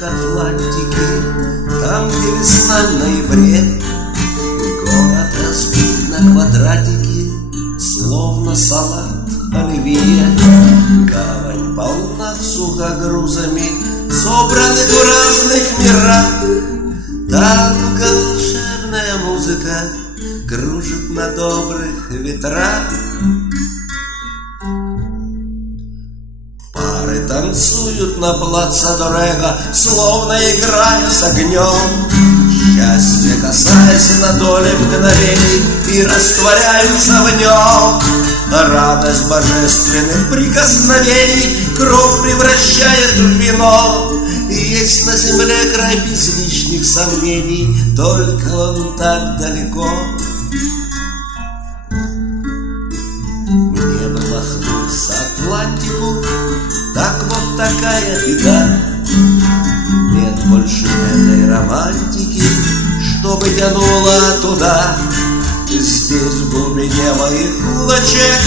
берег Атлантики, там, где весна в ноябре. Город разбит на квадратики, словно салат оливье. Гавань полна сухогрузами, собранных в разных мирах. Там волшебная музыка кружит на добрых ветрах. Пары танцуют на плаца Дорега, словно играя с огнем. Счастье, касаясь на доли мгновений, и растворяются в нем. Радость божественных прикосновений кровь превращает в вино. И есть на земле край без лишних сомнений, только он так далеко. Мне бы махнуть за Атлантику, так вот такая беда. Нет больше этой романтики, чтобы тянула туда. Здесь в глубине моих улочек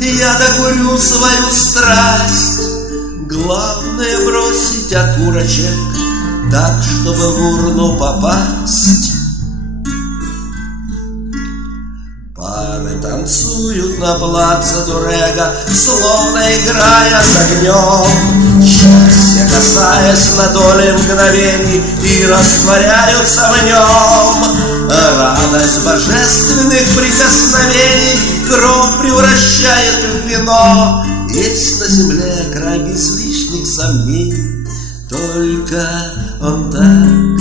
я докурю свою страсть. Главное бросить окурочек так, чтобы в урну попасть. Пары танцуют на плаце Дурега, словно играя с огнем. Счастье, касаясь на доли мгновений, и растворяются в нем. Радость божественных прикосновений кровь превращает в вино. Есть на земле край без лишних сомнений, только он так